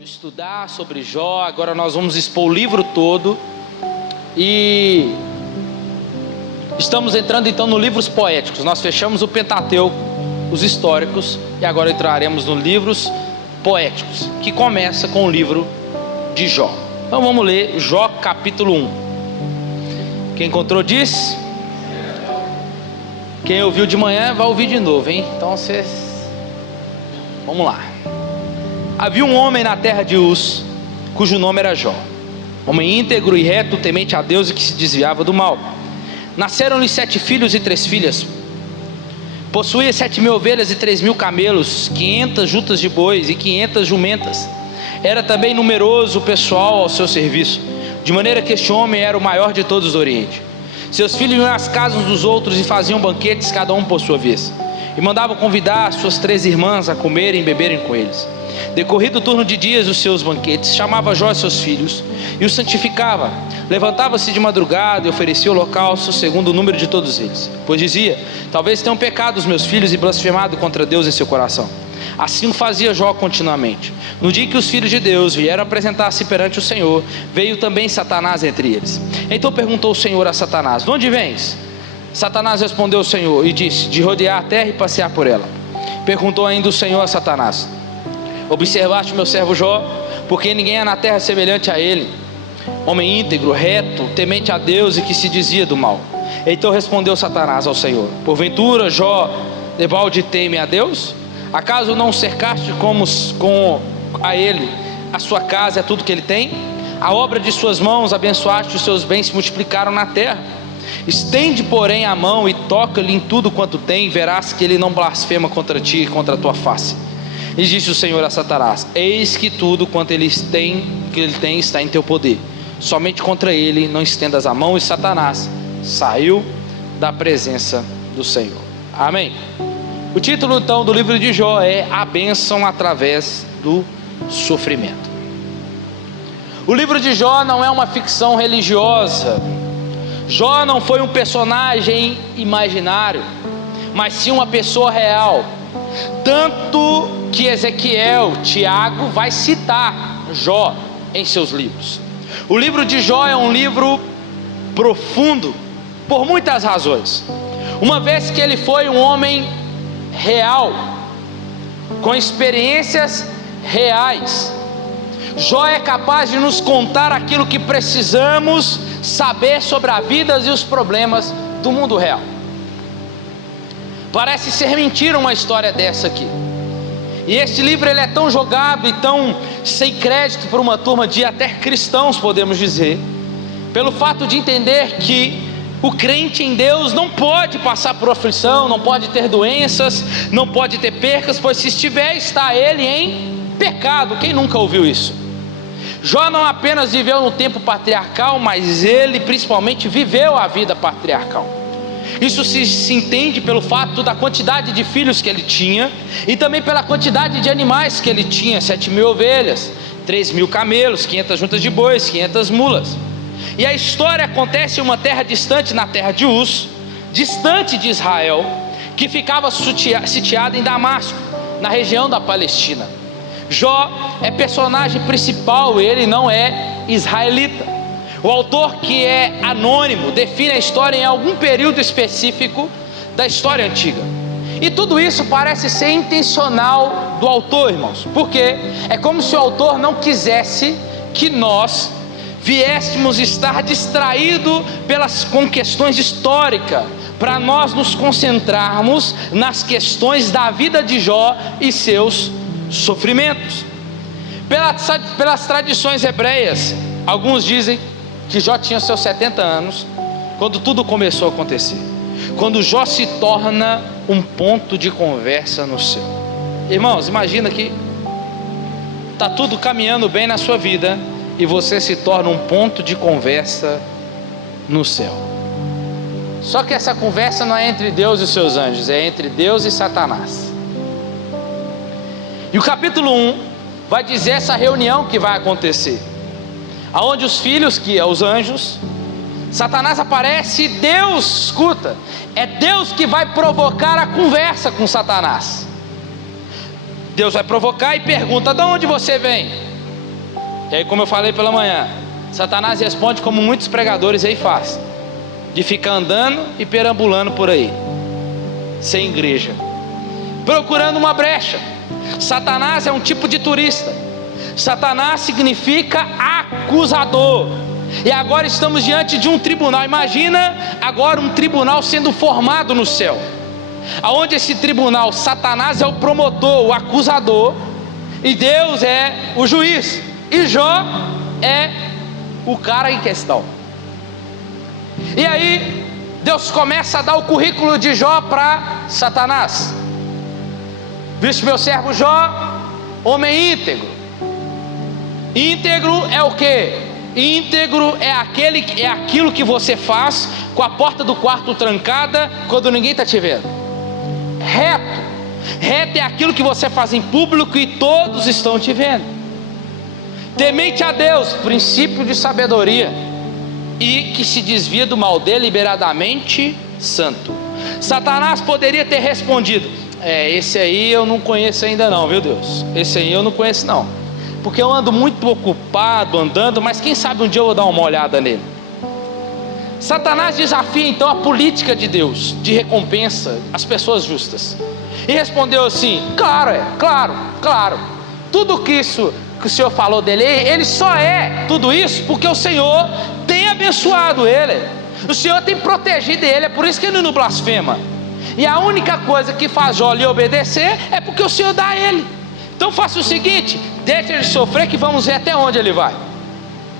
Estudar sobre Jó. Agora nós vamos expor o livro todo e estamos entrando então nos livros poéticos. Nós fechamos o Pentateuco, os históricos, e agora entraremos nos livros poéticos, que começa com o livro de Jó. Então vamos ler Jó capítulo 1. Quem encontrou diz? Quem ouviu de manhã vai ouvir de novo, hein? Então vocês... Vamos lá. Havia um homem na terra de Uz, cujo nome era Jó, homem íntegro e reto, temente a Deus e que se desviava do mal. Nasceram-lhe 7 filhos e 3 filhas. Possuía 7.000 ovelhas e 3.000 camelos, 500 juntas de bois e 500 jumentas. Era também numeroso o pessoal ao seu serviço, de maneira que este homem era o maior de todos do Oriente. Seus filhos iam às casas dos outros e faziam banquetes, cada um por sua vez, e mandavam convidar suas 3 irmãs a comerem e beberem com eles. Decorrido o turno de dias dos seus banquetes, chamava Jó seus filhos e os santificava. Levantava-se de madrugada e oferecia holocausto segundo o número de todos eles, pois dizia: talvez tenham pecado os meus filhos e blasfemado contra Deus em seu coração. Assim o fazia Jó continuamente. No dia que os filhos de Deus vieram apresentar-se perante o Senhor, veio também Satanás entre eles. Então perguntou o Senhor a Satanás: de onde vens? Satanás respondeu ao Senhor e disse: de rodear a terra e passear por ela. Perguntou ainda o Senhor a Satanás: observaste o meu servo Jó? Porque ninguém há na terra semelhante a ele, homem íntegro, reto, temente a Deus e que se desvia do mal. Então respondeu Satanás ao Senhor: porventura Jó debalde teme a Deus? Acaso não cercaste com a ele a sua casa e tudo que ele tem? A obra de suas mãos abençoaste, os seus bens se multiplicaram na terra. Estende, porém, a mão e toca-lhe em tudo quanto tem, e verás que ele não blasfema contra ti e contra a tua face. E disse o Senhor a Satanás: eis que tudo quanto ele tem está em teu poder, somente contra ele não estendas a mão. E Satanás saiu da presença do Senhor. Amém. O título então do livro de Jó é A Bênção através do Sofrimento. O livro de Jó não é uma ficção religiosa. Jó não foi um personagem imaginário, mas sim uma pessoa real. Tanto que Ezequiel, Tiago, vai citar Jó em seus livros. O livro de Jó é um livro profundo por muitas razões. Uma vez que ele foi um homem real, com experiências reais. Jó é capaz de nos contar aquilo que precisamos saber sobre a vida e os problemas do mundo real. Parece ser mentira uma história dessa aqui. E este livro ele é tão jogado e tão sem crédito por uma turma de até cristãos, podemos dizer, pelo fato de entender que o crente em Deus não pode passar por aflição, não pode ter doenças, não pode ter percas, pois se estiver, está ele em pecado. Quem nunca ouviu isso? Jó não apenas viveu no tempo patriarcal, mas ele principalmente viveu a vida patriarcal. Isso se entende pelo fato da quantidade de filhos que ele tinha, e também pela quantidade de animais que ele tinha: 7.000 ovelhas, 3.000 camelos, 500 juntas de bois, 500 mulas. E a história acontece em uma terra distante, na terra de Uz, distante de Israel, que ficava sitiada em Damasco, na região da Palestina. Jó é personagem principal, ele não é israelita. O autor, que é anônimo, define a história em algum período específico da história antiga. E tudo isso parece ser intencional do autor, irmãos, porque é como se o autor não quisesse que nós viéssemos estar distraídos com questões históricas, para nós nos concentrarmos nas questões da vida de Jó e seus sofrimentos. Pelas tradições hebreias, alguns dizem que Jó tinha seus 70 anos quando tudo começou a acontecer, quando Jó se torna um ponto de conversa no céu. Irmãos, imagina que está tudo caminhando bem na sua vida e você se torna um ponto de conversa no céu. Só que essa conversa não é entre Deus e os seus anjos, é entre Deus e Satanás. E o capítulo 1 vai dizer essa reunião que vai acontecer, aonde os filhos, que é os anjos, Satanás aparece e Deus, escuta, é Deus que vai provocar a conversa com Satanás. Deus vai provocar e pergunta: de onde você vem? E aí, como eu falei pela manhã, Satanás responde como muitos pregadores aí fazem, de ficar andando e perambulando por aí, sem igreja, procurando uma brecha. Satanás é um tipo de turista. Satanás significa acusador. E agora estamos diante de um tribunal. Imagina agora um tribunal sendo formado no céu, aonde esse tribunal, Satanás é o promotor, o acusador, e Deus é o juiz, e Jó é o cara em questão. E aí Deus começa a dar o currículo de Jó para Satanás. Viste meu servo Jó, homem íntegro. Íntegro é o quê? Íntegro é aquilo que você faz com a porta do quarto trancada quando ninguém está te vendo. Reto é aquilo que você faz em público e todos estão te vendo. Temente a Deus, princípio de sabedoria, e que se desvia do mal, deliberadamente santo. Satanás poderia ter respondido: esse aí eu não conheço ainda não, viu Deus? Esse aí eu não conheço não, porque eu ando muito ocupado andando, mas quem sabe um dia eu vou dar uma olhada nele. Satanás desafia então a política de Deus, de recompensa às pessoas justas, e respondeu assim: claro, tudo que o Senhor falou dele, ele só é tudo isso porque o Senhor tem abençoado ele, o Senhor tem protegido ele, é por isso que ele não blasfema. E a única coisa que faz Jó lhe obedecer é porque o Senhor dá a ele. Então faça o seguinte: deixa ele sofrer, que vamos ver até onde ele vai,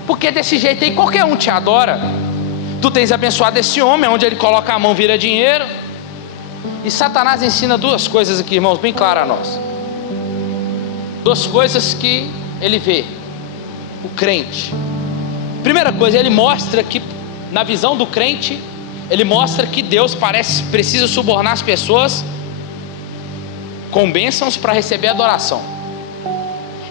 porque desse jeito aí qualquer um te adora. Tu tens abençoado esse homem, onde ele coloca a mão vira dinheiro. E Satanás ensina duas coisas aqui, irmãos, bem claras a nós. Duas coisas que ele vê o crente. Primeira coisa, ele mostra que na visão do crente, ele mostra que Deus precisa subornar as pessoas com bênçãos para receber adoração.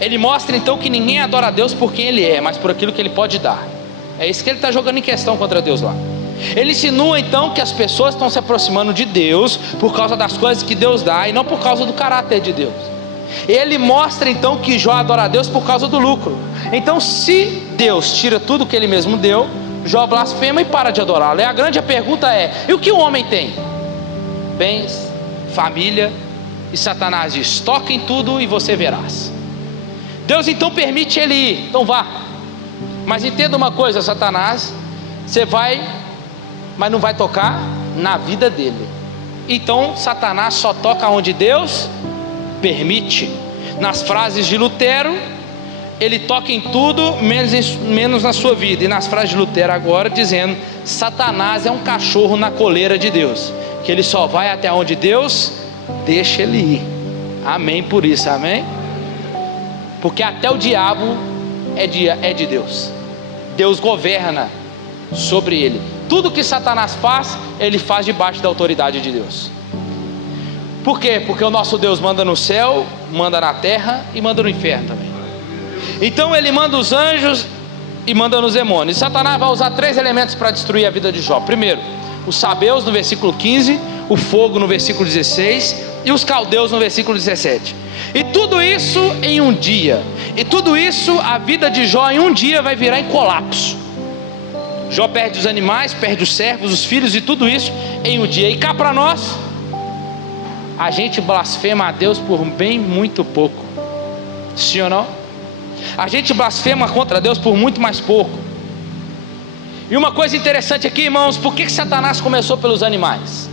Ele mostra então que ninguém adora a Deus por quem ele é, mas por aquilo que ele pode dar. É isso que ele está jogando em questão contra Deus lá. Ele insinua então que as pessoas estão se aproximando de Deus por causa das coisas que Deus dá, e não por causa do caráter de Deus. Ele mostra então que Jó adora a Deus por causa do lucro. Então, se Deus tira tudo que ele mesmo deu, Jó blasfema e para de adorá-lo. E a grande pergunta é: e o que o homem tem? Bens, família. E Satanás diz: toca em tudo e você verás. Deus então permite ele ir, então vá. Mas entenda uma coisa, Satanás, você vai, mas não vai tocar na vida dele. Então Satanás só toca onde Deus permite. Nas frases de Lutero, ele toca em tudo menos na sua vida. E nas frases de Lutero agora dizendo: Satanás é um cachorro na coleira de Deus, que ele só vai até onde Deus deixa ele ir. Amém por isso, amém? Porque até o diabo é de Deus. Deus governa sobre ele. Tudo que Satanás faz, ele faz debaixo da autoridade de Deus. Por quê? Porque o nosso Deus manda no céu, manda na terra e manda no inferno também. Então ele manda os anjos e manda nos demônios. E Satanás vai usar 3 elementos para destruir a vida de Jó. Primeiro, os sabeus no versículo 15, o fogo no versículo 16 e os caldeus no versículo 17. E tudo isso em um dia. E tudo isso, a vida de Jó em um dia vai virar em colapso. Jó perde os animais, perde os servos, os filhos e tudo isso em um dia. E cá para nós, a gente blasfema a Deus por bem muito pouco. Sim ou não? A gente blasfema contra Deus por muito mais pouco. E uma coisa interessante aqui, irmãos, por que Satanás começou pelos animais?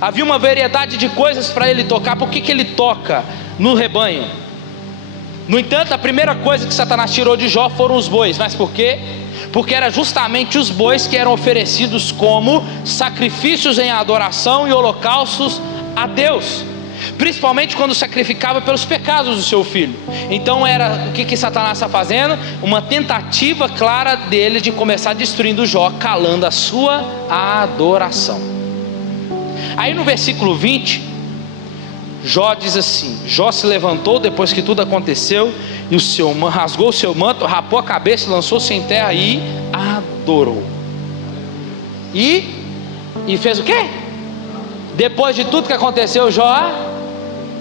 Havia uma variedade de coisas para ele tocar. Por que ele toca no rebanho? No entanto, a primeira coisa que Satanás tirou de Jó foram os bois. Mas por quê? Porque era justamente os bois que eram oferecidos como sacrifícios em adoração e holocaustos a Deus, principalmente quando sacrificava pelos pecados do seu filho. Então era o que Satanás está fazendo? Uma tentativa clara dele de começar destruindo Jó, calando a sua adoração. Aí no versículo 20, Jó diz assim: Jó se levantou depois que tudo aconteceu, e rasgou o seu manto, rapou a cabeça, lançou-se em terra e adorou. E fez o quê? Depois de tudo que aconteceu, Jó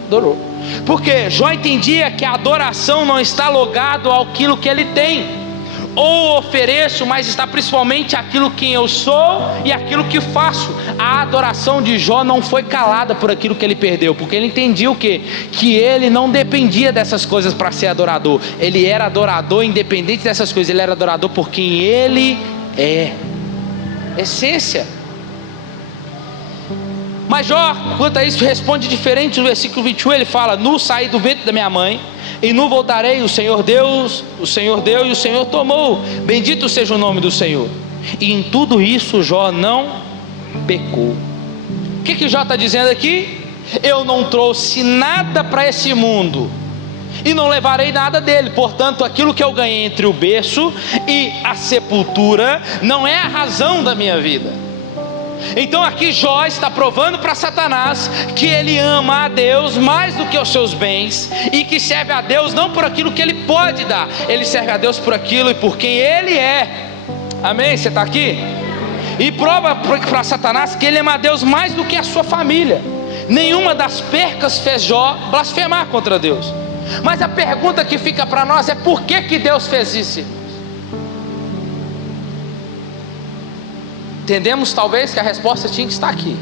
Adorou. Porque Jó entendia que a adoração não está logado àquilo que ele tem ou ofereço, mas está principalmente aquilo que eu sou e aquilo que faço. A adoração de Jó não foi calada por aquilo que ele perdeu, porque ele entendia o quê? Que ele não dependia dessas coisas para ser adorador. Ele era adorador independente dessas coisas, ele era adorador por quem ele é. Essência. Mas Jó, quanto a isso, responde diferente. No versículo 21 ele fala: nu saí do ventre da minha mãe, e nu voltarei. O Senhor deu e o Senhor tomou. Bendito seja o nome do Senhor. E em tudo isso Jó não pecou. O que Jó está dizendo aqui? Eu não trouxe nada para esse mundo e não levarei nada dele. Portanto, aquilo que eu ganhei entre o berço e a sepultura não é a razão da minha vida. Então aqui Jó está provando para Satanás que ele ama a Deus mais do que os seus bens, e que serve a Deus não por aquilo que ele pode dar, ele serve a Deus por aquilo e por quem ele é. Amém? Você está aqui? E prova para Satanás que ele ama a Deus mais do que a sua família. Nenhuma das percas fez Jó blasfemar contra Deus. Mas a pergunta que fica para nós é: por que Deus fez isso? Entendemos talvez que a resposta tinha que estar aqui.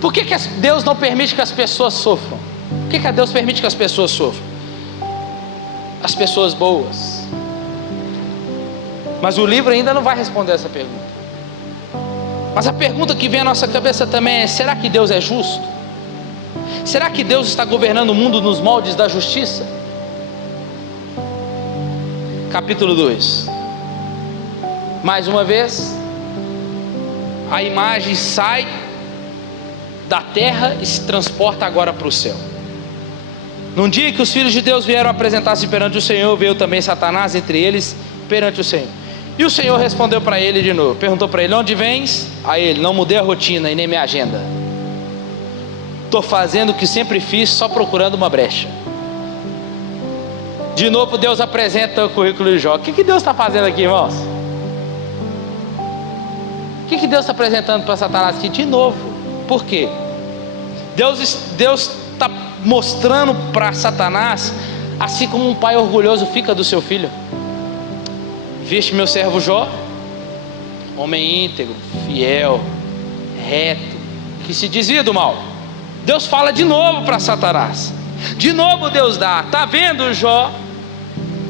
Por que Deus não permite que as pessoas sofram? Por que Deus permite que as pessoas sofram? As pessoas boas. Mas o livro ainda não vai responder essa pergunta. Mas a pergunta que vem à nossa cabeça também é: será que Deus é justo? Será que Deus está governando o mundo nos moldes da justiça? Capítulo 2. Mais uma vez, a imagem sai da terra e se transporta agora para o céu. Num dia que os filhos de Deus vieram apresentar-se perante o Senhor, veio também Satanás entre eles perante o Senhor. E o Senhor respondeu para ele de novo, perguntou para ele: onde vens? A ele: não mudei a rotina e nem minha agenda. Estou fazendo o que sempre fiz, só procurando uma brecha. De novo Deus apresenta o currículo de Jó. O que Deus está fazendo aqui, irmãos? O que Deus está apresentando para Satanás aqui de novo? Por quê? Deus está mostrando para Satanás, assim como um pai orgulhoso fica do seu filho: viste meu servo Jó, homem íntegro, fiel, reto, que se desvia do mal. Deus fala de novo para Satanás. De novo Deus dá: está vendo Jó?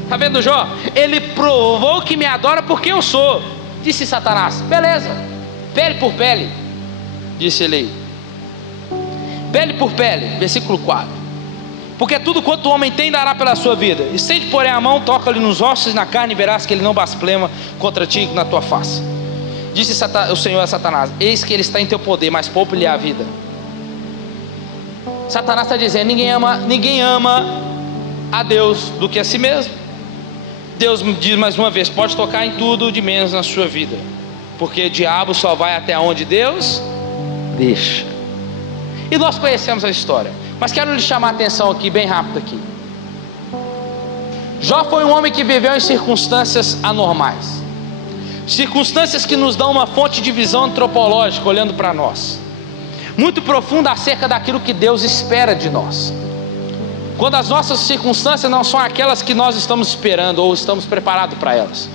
Está vendo Jó? Ele provou que me adora porque eu sou. Disse Satanás: beleza, pele por pele. Disse ele: pele por pele. Versículo 4: porque tudo quanto o homem tem dará pela sua vida. Estende porém a mão, toca-lhe nos ossos e na carne, e verás que ele não blasfema contra ti na tua face. Disse o Senhor a Satanás: eis que ele está em teu poder, mas poupa-lhe a vida. Satanás está dizendo: ninguém ama a Deus do que a si mesmo. Deus me diz mais uma vez: pode tocar em tudo, de menos na sua vida, porque o diabo só vai até onde Deus deixa. E nós conhecemos a história, mas quero lhe chamar a atenção aqui, bem rápido aqui. Jó foi um homem que viveu em circunstâncias anormais, circunstâncias que nos dão uma fonte de visão antropológica, olhando para nós, muito profunda acerca daquilo que Deus espera de nós. Quando as nossas circunstâncias não são aquelas que nós estamos esperando ou estamos preparados para elas.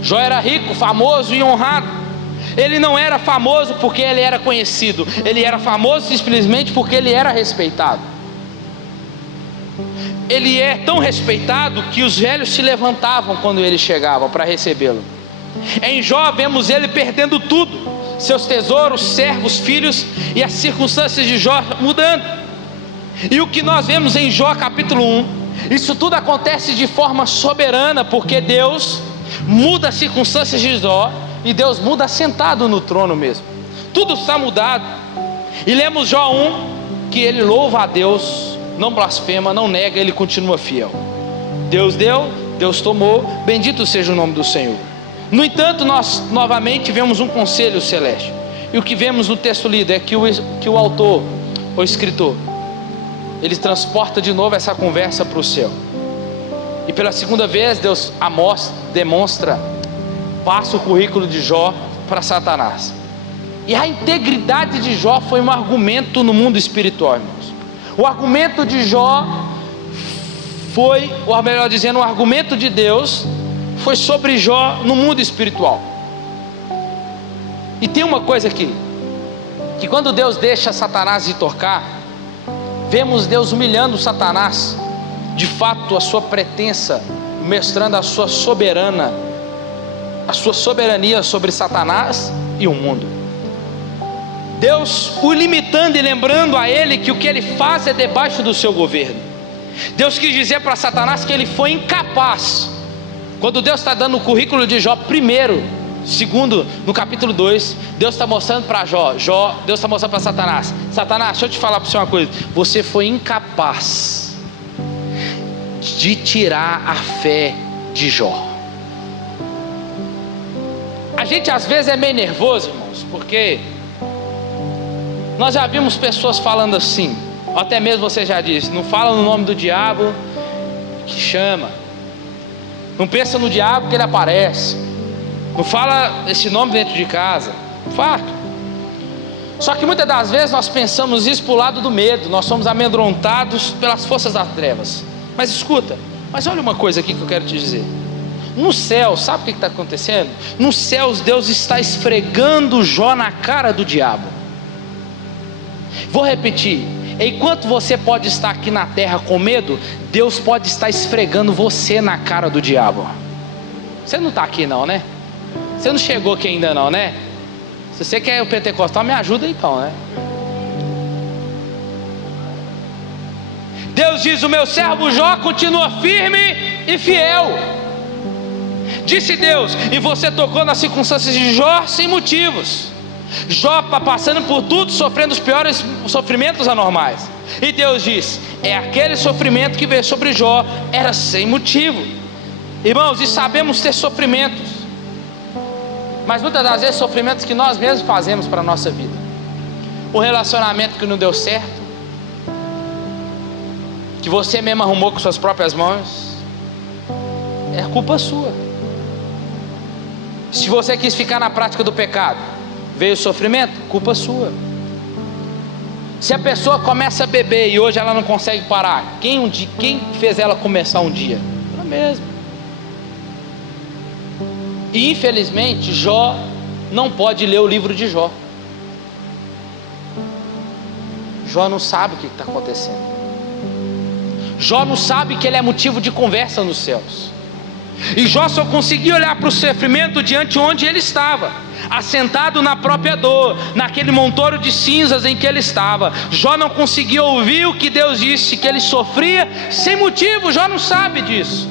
Jó era rico, famoso e honrado. Ele não era famoso porque ele era conhecido, ele era famoso simplesmente porque ele era respeitado. Ele é tão respeitado que os velhos se levantavam quando ele chegava para recebê-lo. Em Jó vemos ele perdendo tudo: seus tesouros, servos, filhos, e as circunstâncias de Jó mudando. E o que nós vemos em Jó capítulo 1, isso tudo acontece de forma soberana, porque Deus muda as circunstâncias de Jó, e Deus muda sentado no trono mesmo. Tudo está mudado. E lemos Jó 1, que ele louva a Deus, não blasfema, não nega, ele continua fiel. Deus deu, Deus tomou, bendito seja o nome do Senhor. No entanto, nós novamente vemos um conselho celeste. E o que vemos no texto lido é que o autor, o escritor, ele transporta de novo essa conversa para o céu. E pela segunda vez Deus passa o currículo de Jó para Satanás. E a integridade de Jó foi um argumento no mundo espiritual, irmãos. O argumento de Jó foi, ou melhor dizendo, o argumento de Deus foi sobre Jó no mundo espiritual. E tem uma coisa aqui, que quando Deus deixa Satanás lhe tocar, vemos Deus humilhando Satanás, de fato a sua pretensa, mostrando a sua soberania sobre Satanás e o mundo. Deus o limitando e lembrando a ele que o que ele faz é debaixo do seu governo. Deus quis dizer para Satanás que ele foi incapaz. Quando Deus está dando o currículo de Jó, primeiro, segundo, no capítulo 2, Deus está mostrando para Deus está mostrando para Satanás: Satanás, deixa eu te falar para você uma coisa, você foi incapaz de tirar a fé de Jó. A gente às vezes é meio nervoso, irmãos, porque nós já vimos pessoas falando assim, até mesmo você já disse, não fala no nome do diabo que chama, não pensa no diabo que ele aparece, não fala esse nome dentro de casa, fato. Só que muitas das vezes nós pensamos isso para o lado do medo, nós somos amedrontados pelas forças das trevas. Mas escuta, mas olha uma coisa aqui que eu quero te dizer. No céu, sabe o que está acontecendo? Nos céus Deus está esfregando Jó na cara do diabo. Vou repetir, enquanto você pode estar aqui na terra com medo, Deus pode estar esfregando você na cara do diabo. Você não está aqui não, né? Você não chegou aqui ainda não, né? Se você quer o pentecostal, me ajuda então, né? Deus diz: o meu servo Jó continua firme e fiel. Disse Deus, e você tocou nas circunstâncias de Jó sem motivos. Jó passando por tudo, sofrendo os piores sofrimentos anormais. E Deus diz: é aquele sofrimento que veio sobre Jó, era sem motivo. Irmãos, e sabemos ter sofrimentos, mas muitas das vezes sofrimentos que nós mesmos fazemos para a nossa vida. O relacionamento que não deu certo, que você mesmo arrumou com suas próprias mãos, é culpa sua. Se você quis ficar na prática do pecado, veio o sofrimento, culpa sua. Se a pessoa começa a beber e hoje ela não consegue parar, quem fez ela começar um dia? Ela mesma. E infelizmente Jó não pode ler o livro de Jó. Jó não sabe o que está acontecendo. Jó não sabe que ele é motivo de conversa nos céus. E Jó só conseguia olhar para o sofrimento diante onde ele estava, assentado na própria dor, naquele montouro de cinzas em que ele estava. Jó não conseguia ouvir o que Deus disse, que ele sofria sem motivo. Jó não sabe disso.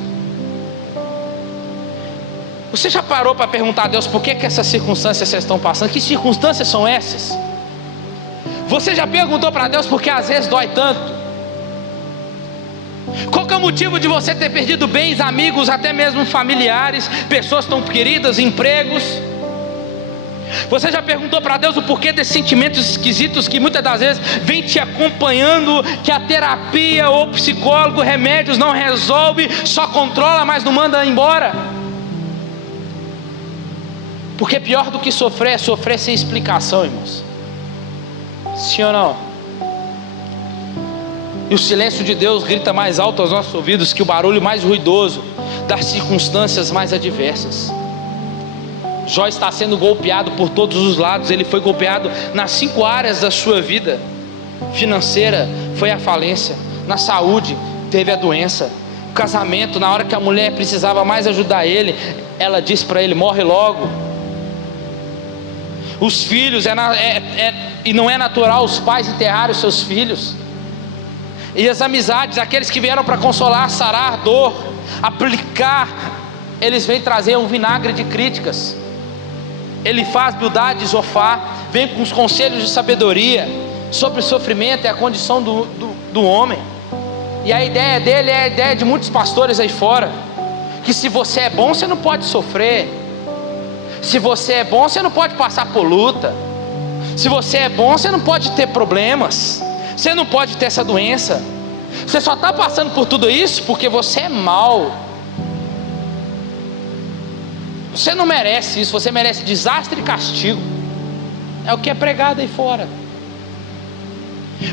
Você já parou para perguntar a Deus por que essas circunstâncias vocês estão passando? Que circunstâncias são essas? Você já perguntou para Deus por que às vezes dói tanto? Qual que é o motivo de você ter perdido bens, amigos, até mesmo familiares, pessoas tão queridas, empregos? Você já perguntou para Deus o porquê desses sentimentos esquisitos que muitas das vezes vem te acompanhando, que a terapia ou psicólogo, remédios não resolve, só controla, mas não manda embora? Porque pior do que sofrer é sofrer sem explicação, irmãos. Sim ou não? E o silêncio de Deus grita mais alto aos nossos ouvidos que o barulho mais ruidoso das circunstâncias mais adversas. Jó está sendo golpeado por todos os lados. Ele foi golpeado nas 5 áreas da sua vida. Financeira, foi a falência. Na saúde, teve a doença. O casamento, na hora que a mulher precisava mais ajudar ele, ela disse para ele: morre logo. Os filhos, e não é natural os pais enterrarem os seus filhos. E as amizades, aqueles que vieram para consolar, sarar dor, aplicar, eles vêm trazer um vinagre de críticas. Ele faz Bildade e Zofar, vem com os conselhos de sabedoria sobre o sofrimento e a condição do homem. E a ideia dele é a ideia de muitos pastores aí fora, que se você é bom, você não pode sofrer. Se você é bom, você não pode passar por luta. Se você é bom, você não pode ter problemas. Você não pode ter essa doença. Você só está passando por tudo isso porque você é mau. Você não merece isso. Você merece desastre e castigo. É o que é pregado aí fora.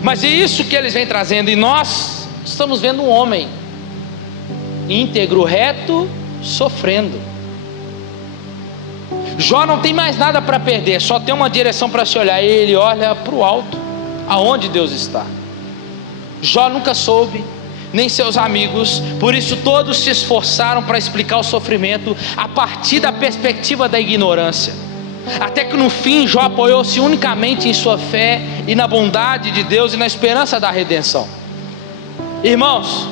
Mas é isso que eles vêm trazendo, e nós estamos vendo um homem íntegro, reto, sofrendo. Jó não tem mais nada para perder, só tem uma direção para se olhar, e ele olha para o alto, aonde Deus está. Jó nunca soube, nem seus amigos, por isso todos se esforçaram para explicar o sofrimento a partir da perspectiva da ignorância, até que no fim Jó apoiou-se unicamente em sua fé e na bondade de Deus e na esperança da redenção. Irmãos,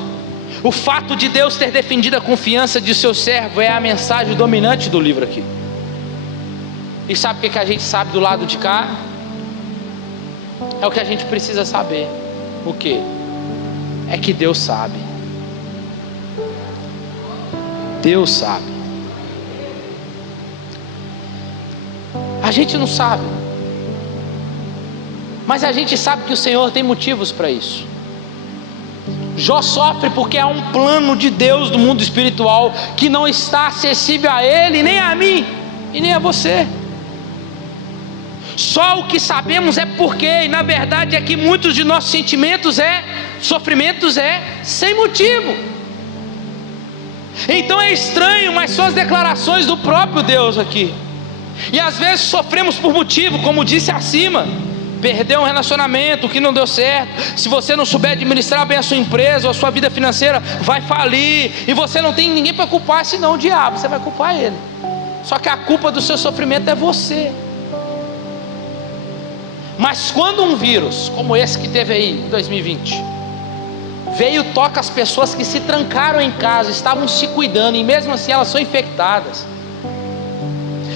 o fato de Deus ter defendido a confiança de seu servo é a mensagem dominante do livro aqui. E sabe o que a gente sabe do lado de cá? É o que a gente precisa saber. O que? É que Deus sabe. Deus sabe. A gente não sabe, mas a gente sabe que o Senhor tem motivos para isso. Jó sofre porque há um plano de Deus do mundo espiritual que não está acessível a ele, nem a mim e nem a você. Só o que sabemos é porque, e na verdade é que muitos de nossos sofrimentos sem motivo. Então é estranho, mas são as declarações do próprio Deus aqui. E às vezes sofremos por motivo, como disse acima: perdeu um relacionamento que não deu certo. Se você não souber administrar bem a sua empresa ou a sua vida financeira, vai falir, e você não tem ninguém para culpar, senão o diabo, você vai culpar ele. Só que a culpa do seu sofrimento é você. Mas quando um vírus como esse que teve aí em 2020 veio, toca as pessoas que se trancaram em casa, estavam se cuidando, e mesmo assim elas são infectadas.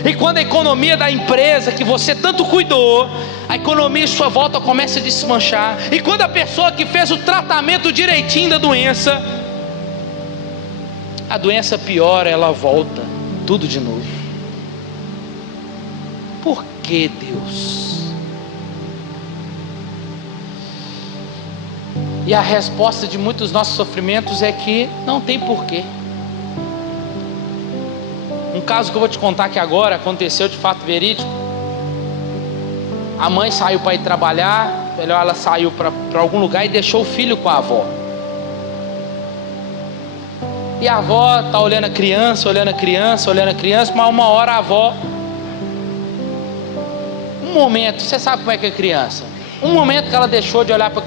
E quando a economia da empresa que você tanto cuidou, a economia em sua volta começa a desmanchar, e quando a pessoa que fez o tratamento direitinho da doença, a doença piora, ela volta tudo de novo. Por que, Deus? E a resposta de muitos dos nossos sofrimentos é que não tem porquê. Um caso que eu vou te contar aqui agora aconteceu de fato verídico. A mãe saiu para ir trabalhar, ela saiu para algum lugar e deixou o filho com a avó. E a avó está olhando a criança, mas uma hora a avó, um momento, você sabe como é que é criança, um momento que ela deixou de olhar para a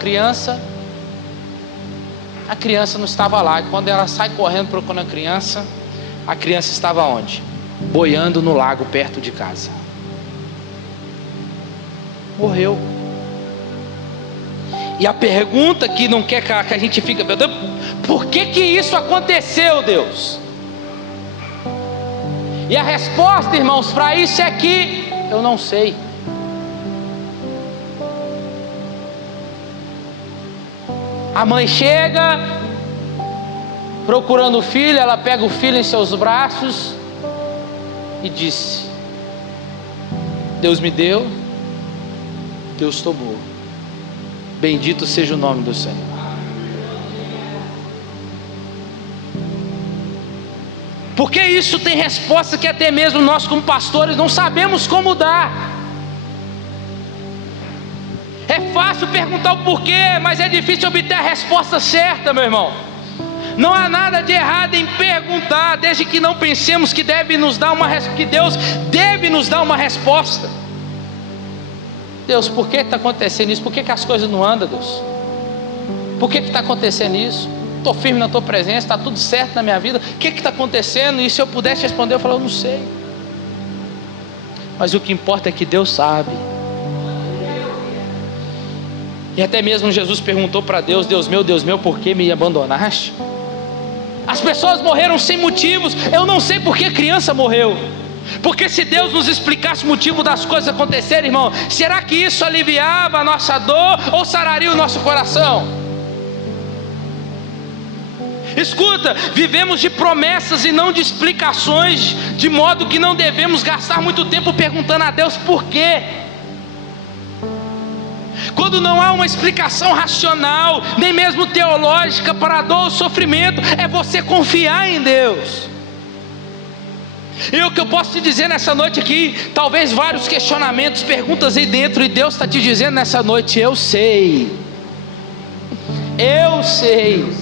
criança não estava lá. E quando ela sai correndo procurando a criança estava onde? Boiando no lago perto de casa. Morreu. E a pergunta que não quer que a gente fique: por que isso aconteceu, Deus? E a resposta, irmãos, para isso é que eu não sei. A mãe chega procurando o filho, ela pega o filho em seus braços e disse: Deus me deu, Deus tomou, bendito seja o nome do Senhor. Porque isso tem resposta que até mesmo nós como pastores não sabemos como dar. É fácil perguntar o porquê, mas é difícil obter a resposta certa, meu irmão. Não há nada de errado em perguntar, desde que não pensemos que Deus deve nos dar uma resposta. Deus, por que está acontecendo isso? Por que as coisas não andam, Deus? Por que está acontecendo isso? Estou firme na tua presença, está tudo certo na minha vida, o que está acontecendo? E se eu pudesse responder, eu falo: eu não sei. Mas o que importa é que Deus sabe. E até mesmo Jesus perguntou para Deus: Deus meu, por que me abandonaste? As pessoas morreram sem motivos. Eu não sei por que a criança morreu, porque se Deus nos explicasse o motivo das coisas acontecerem, irmão, será que isso aliviava a nossa dor ou sararia o nosso coração? Escuta, vivemos de promessas e não de explicações, de modo que não devemos gastar muito tempo perguntando a Deus por quê. Quando não há uma explicação racional, nem mesmo teológica para a dor ou sofrimento, é você confiar em Deus. E o que eu posso te dizer nessa noite aqui, talvez vários questionamentos, perguntas aí dentro, e Deus está te dizendo nessa noite: eu sei. Eu sei.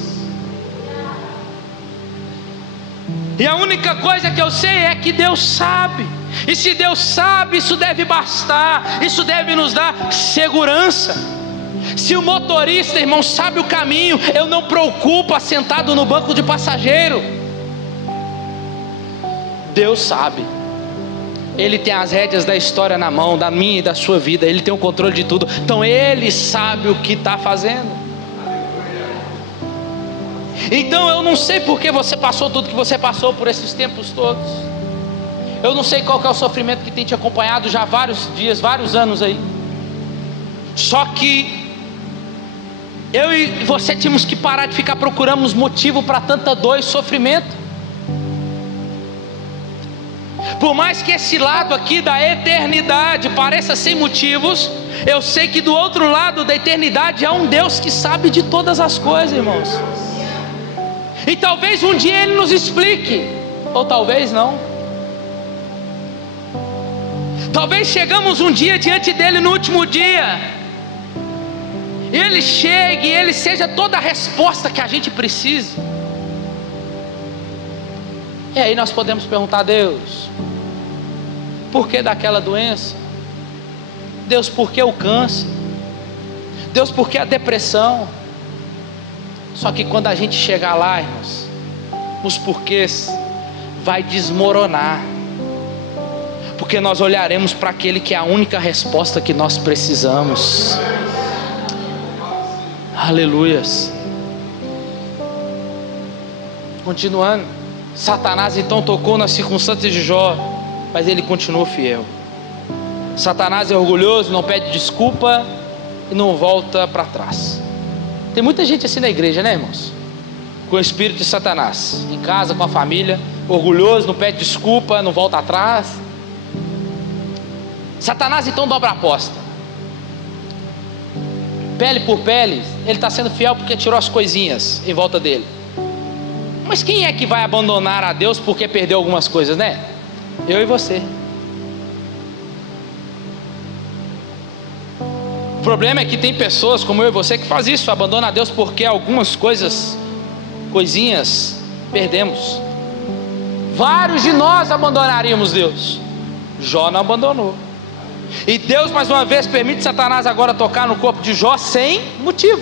E a única coisa que eu sei é que Deus sabe. E se Deus sabe, isso deve bastar. Isso deve nos dar segurança. Se o motorista, irmão, sabe o caminho, eu não preocupo sentado no banco de passageiro. Deus sabe. Ele tem as rédeas da história na mão, da minha e da sua vida. Ele tem o controle de tudo. Então Ele sabe o que está fazendo. Então eu não sei por que você passou tudo que você passou por esses tempos todos. Eu não sei qual que é o sofrimento que tem te acompanhado já há vários dias, vários anos aí. Só que eu e você tínhamos que parar de ficar procurando motivo para tanta dor e sofrimento. Por mais que esse lado aqui da eternidade pareça sem motivos, eu sei que do outro lado da eternidade há um Deus que sabe de todas as coisas, irmãos. E talvez um dia Ele nos explique, ou talvez não. Talvez chegamos um dia diante dEle no último dia, e Ele chegue, e Ele seja toda a resposta que a gente precisa. E aí nós podemos perguntar a Deus: por que daquela doença? Deus, por que o câncer? Deus, por que a depressão? Só que quando a gente chegar lá, irmãos, os porquês vai desmoronar, porque nós olharemos para aquele que é a única resposta que nós precisamos. Aleluias. Continuando, Satanás então tocou nas circunstâncias de Jó, mas ele continuou fiel. Satanás é orgulhoso, não pede desculpa e não volta para trás. Tem muita gente assim na igreja, né, irmãos? Com o espírito de Satanás, em casa, com a família, orgulhoso, não pede desculpa, não volta atrás. Satanás então dobra a aposta. Pele por pele, ele está sendo fiel porque tirou as coisinhas em volta dele. Mas quem é que vai abandonar a Deus porque perdeu algumas coisas, né? Eu e você. O problema é que tem pessoas como eu e você que faz isso, abandona a Deus porque algumas coisinhas perdemos. Vários de nós abandonaríamos Deus. Jó não abandonou. E Deus mais uma vez permite Satanás agora tocar no corpo de Jó sem motivo.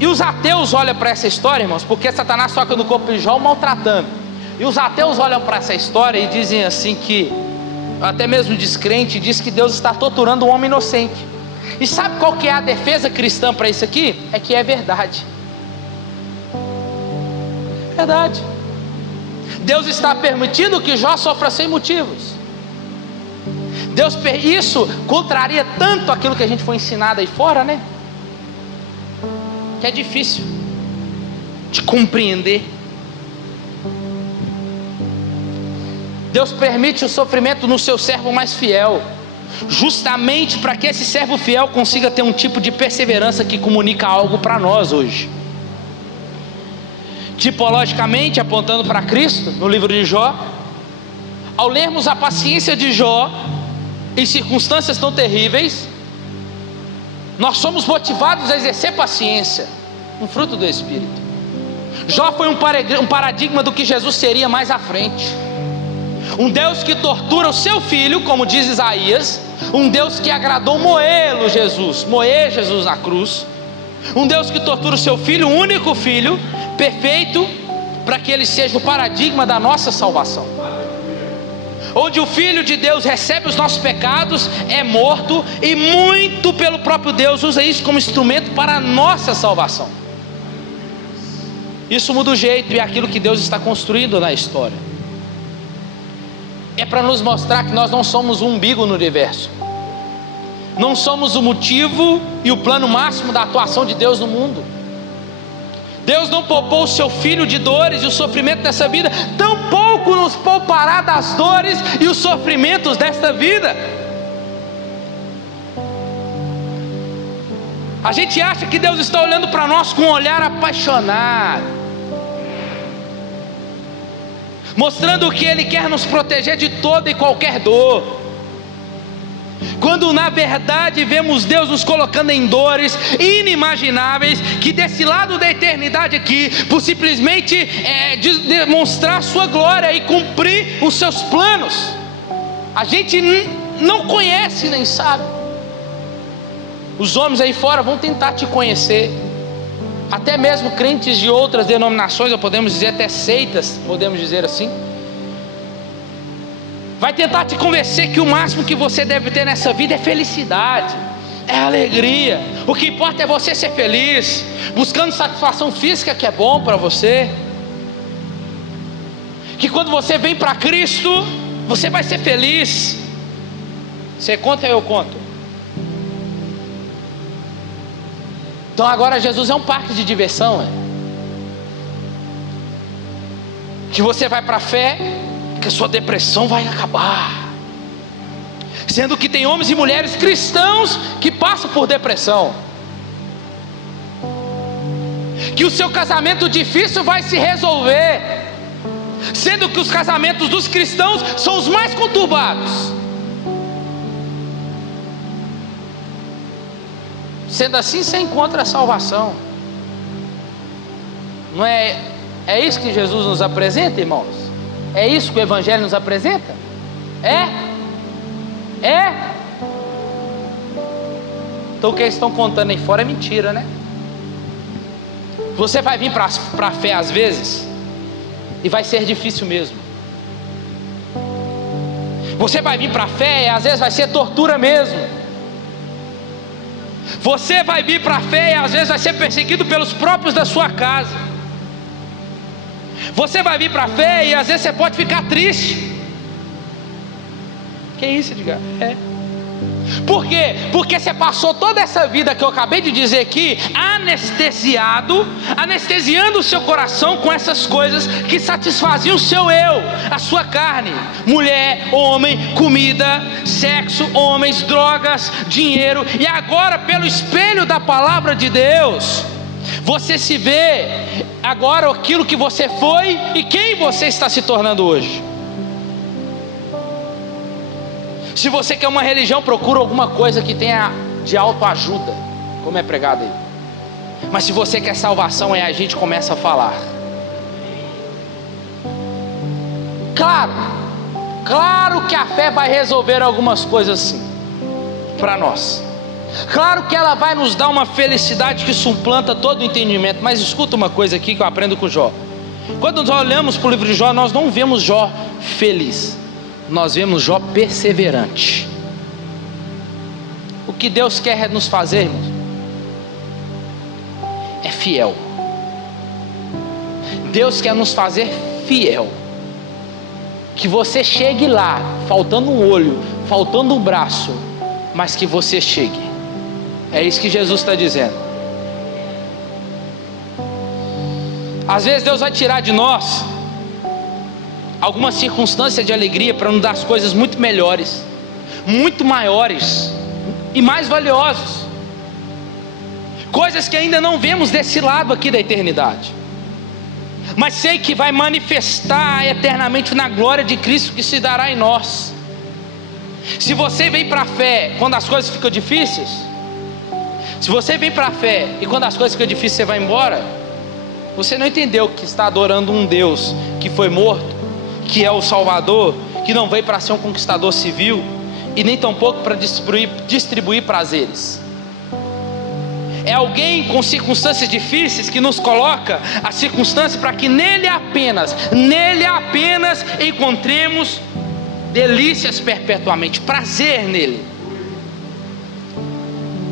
E os ateus olham para essa história, irmãos, porque Satanás toca no corpo de Jó maltratando. E os ateus olham para essa história e dizem assim que, até mesmo descrente, diz que Deus está torturando um homem inocente. E sabe qual que é a defesa cristã para isso aqui? É que é verdade. Verdade. Deus está permitindo que Jó sofra sem motivos. Isso contraria tanto aquilo que a gente foi ensinado aí fora, né? Que é difícil de compreender. Deus permite o sofrimento no seu servo mais fiel, justamente para que esse servo fiel consiga ter um tipo de perseverança que comunica algo para nós hoje. Tipologicamente, apontando para Cristo, no livro de Jó, ao lermos a paciência de Jó em circunstâncias tão terríveis, nós somos motivados a exercer paciência, um fruto do Espírito. Jó foi um paradigma do que Jesus seria mais à frente. Um Deus que tortura o seu filho, como diz Isaías. Um Deus que agradou moer Jesus na cruz. Um Deus que tortura o seu filho, o único filho, perfeito, para que ele seja o paradigma da nossa salvação. Onde o Filho de Deus recebe os nossos pecados, é morto, e muito pelo próprio Deus usa isso como instrumento para a nossa salvação. Isso muda o jeito e é aquilo que Deus está construindo na história. É para nos mostrar que nós não somos o umbigo no universo. Não somos o motivo e o plano máximo da atuação de Deus no mundo. Deus não poupou o seu filho de dores e o sofrimento dessa vida, tampouco nos poupará das dores e os sofrimentos desta vida. A gente acha que Deus está olhando para nós com um olhar apaixonado, mostrando que Ele quer nos proteger de toda e qualquer dor. quando na verdade vemos Deus nos colocando em dores inimagináveis, que desse lado da eternidade aqui, por simplesmente demonstrar sua glória e cumprir os seus planos, a gente não conhece nem sabe. Os homens aí fora vão tentar te conhecer, até mesmo crentes de outras denominações, ou podemos dizer até seitas, podemos dizer assim, vai tentar te convencer que o máximo que você deve ter nessa vida é felicidade, é alegria. O que importa é você ser feliz, buscando satisfação física, que é bom para você. Que quando você vem para Cristo, você vai ser feliz. Você conta, eu conto. Então agora Jesus é um parque de diversão, que você vai para a fé, que a sua depressão vai acabar, sendo que tem homens e mulheres cristãos que passam por depressão, que o seu casamento difícil vai se resolver, sendo que os casamentos dos cristãos são os mais conturbados. Sendo assim, você encontra a salvação. Não é isso que Jesus nos apresenta, irmãos? É isso que o Evangelho nos apresenta? É? Então o que eles estão contando aí fora é mentira, né? Você vai vir para a fé às vezes, e vai ser difícil mesmo. Você vai vir para a fé e às vezes vai ser tortura mesmo. Você vai vir para a fé e às vezes vai ser perseguido pelos próprios da sua casa. Você vai vir para a fé e às vezes você pode ficar triste. Que isso, Edgar? Por quê? Porque você passou toda essa vida que eu acabei de dizer aqui, anestesiando o seu coração com essas coisas que satisfaziam o seu eu, a sua carne: mulher, homem, comida, sexo, homens, drogas, dinheiro. E agora, pelo espelho da palavra de Deus, você se vê agora aquilo que você foi e quem você está se tornando hoje. Se você quer uma religião, procura alguma coisa que tenha de autoajuda, como é pregado aí. Mas se você quer salvação, a gente começa a falar. Claro que a fé vai resolver algumas coisas sim, para nós. Claro que ela vai nos dar uma felicidade que suplanta todo o entendimento. Mas escuta uma coisa aqui que eu aprendo com Jó. Quando nós olhamos para o livro de Jó, nós não vemos Jó feliz, nós vemos Jó perseverante. O que Deus quer nos fazer, irmãos, é fiel. Deus quer nos fazer fiel. Que você chegue lá, faltando um olho, faltando um braço, mas que você chegue. É isso que Jesus está dizendo. Às vezes Deus vai tirar de nós alguma circunstância de alegria para nos dar as coisas muito melhores, muito maiores e mais valiosas, coisas que ainda não vemos desse lado aqui da eternidade, mas sei que vai manifestar eternamente na glória de Cristo que se dará em nós. Se você vem para a fé quando as coisas ficam difíceis, se você vem para a fé e quando as coisas ficam difíceis você vai embora, você não entendeu que está adorando um Deus que foi morto, que é o Salvador, que não veio para ser um conquistador civil e nem tampouco para distribuir prazeres. É alguém com circunstâncias difíceis que nos coloca a circunstância para que nele apenas encontremos delícias perpetuamente, prazer nele.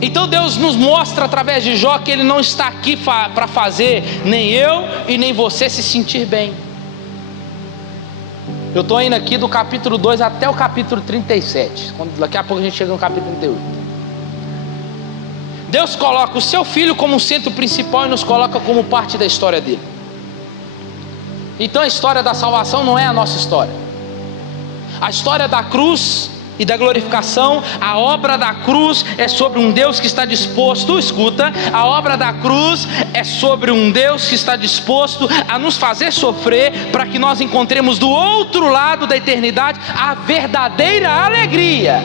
Então Deus nos mostra através de Jó que Ele não está aqui para fazer nem eu e nem você se sentir bem. Eu estou indo aqui do capítulo 2 até o capítulo 37. Daqui a pouco a gente chega no capítulo 38. Deus coloca o seu filho como centro principal e nos coloca como parte da história dele. Então a história da salvação não é a nossa história. A história da cruz e da glorificação, a obra da cruz é sobre um Deus que está disposto, escuta, a obra da cruz é sobre um Deus que está disposto a nos fazer sofrer, para que nós encontremos do outro lado da eternidade a verdadeira alegria.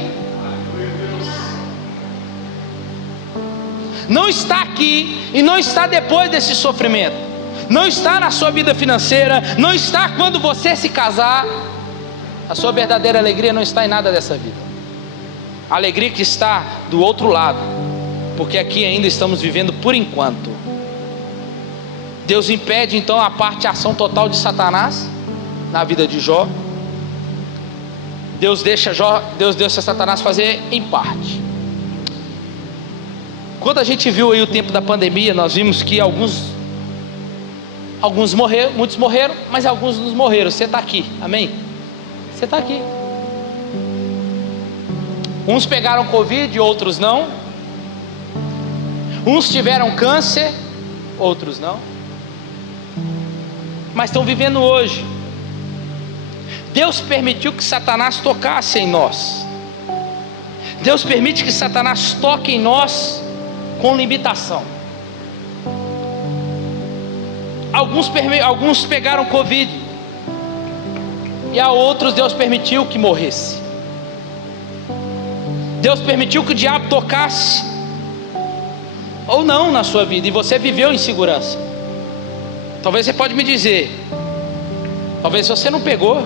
não está aqui e não está depois desse sofrimento, não está na sua vida financeira, não está quando você se casar. A sua verdadeira alegria não está em nada dessa vida. A alegria que está do outro lado, porque aqui ainda estamos vivendo por enquanto. Deus impede então a ação total de Satanás na vida de Jó. Deus deixa Satanás fazer em parte. Quando a gente viu aí o tempo da pandemia, nós vimos que alguns morreram, muitos morreram, mas alguns não morreram. Você está aqui, amém? Você está aqui. Uns pegaram Covid, outros não. Uns tiveram câncer, outros não. Mas estão vivendo hoje. Deus permitiu que Satanás tocasse em nós. Deus permite que Satanás toque em nós com limitação. Alguns pegaram Covid, e a outros Deus permitiu que morresse. Deus permitiu que o diabo tocasse ou não na sua vida, e você viveu em segurança. Talvez você pode me dizer, talvez você não pegou,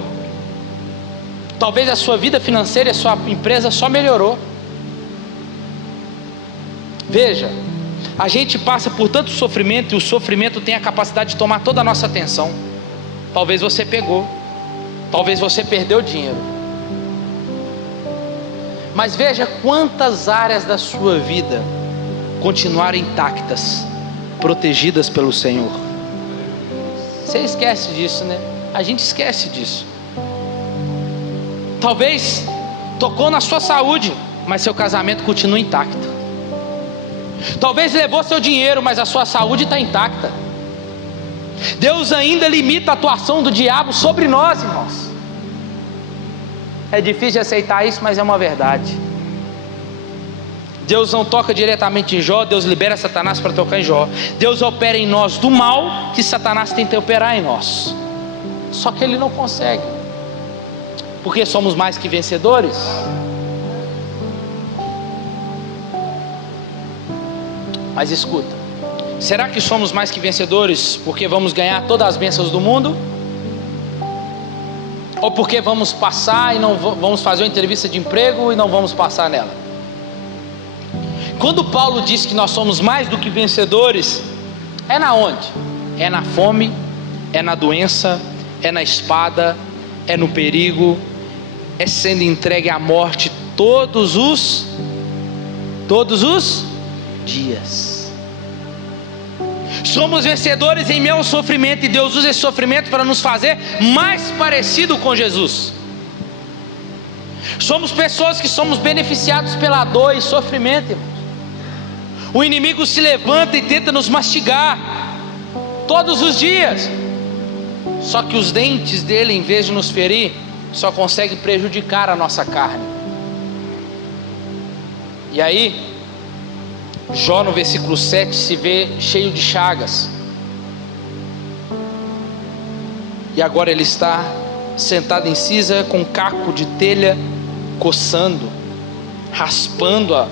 talvez a sua vida financeira e a sua empresa só melhorou. Veja, a gente passa por tanto sofrimento, e o sofrimento tem a capacidade de tomar toda a nossa atenção. Talvez você pegou, talvez você perdeu dinheiro, mas veja quantas áreas da sua vida continuaram intactas, protegidas pelo Senhor. Você esquece disso, né? A gente esquece disso. Talvez tocou na sua saúde, mas seu casamento continua intacto. Talvez levou seu dinheiro, mas a sua saúde está intacta. Deus ainda limita a atuação do diabo sobre nós, irmãos. É difícil de aceitar isso, mas é uma verdade. Deus não toca diretamente em Jó, Deus libera Satanás para tocar em Jó. Deus opera em nós do mal que Satanás tenta operar em nós, só que ele não consegue, porque somos mais que vencedores. Mas escuta, será que somos mais que vencedores porque vamos ganhar todas as bênçãos do mundo? Ou porque vamos passar e não vamos fazer uma entrevista de emprego e não vamos passar nela? Quando Paulo diz que nós somos mais do que vencedores, é na onde? É na fome, é na doença, é na espada, é no perigo, é sendo entregue à morte todos os dias. Somos vencedores em meio ao sofrimento, e Deus usa esse sofrimento para nos fazer mais parecido com Jesus. Somos pessoas que somos beneficiados pela dor e sofrimento, irmãos. O inimigo se levanta e tenta nos mastigar todos os dias, só que os dentes dele, em vez de nos ferir, só conseguem prejudicar a nossa carne. E aí Jó no versículo 7 se vê cheio de chagas, e agora ele está sentado em cinza, com um caco de telha, coçando, raspando-a.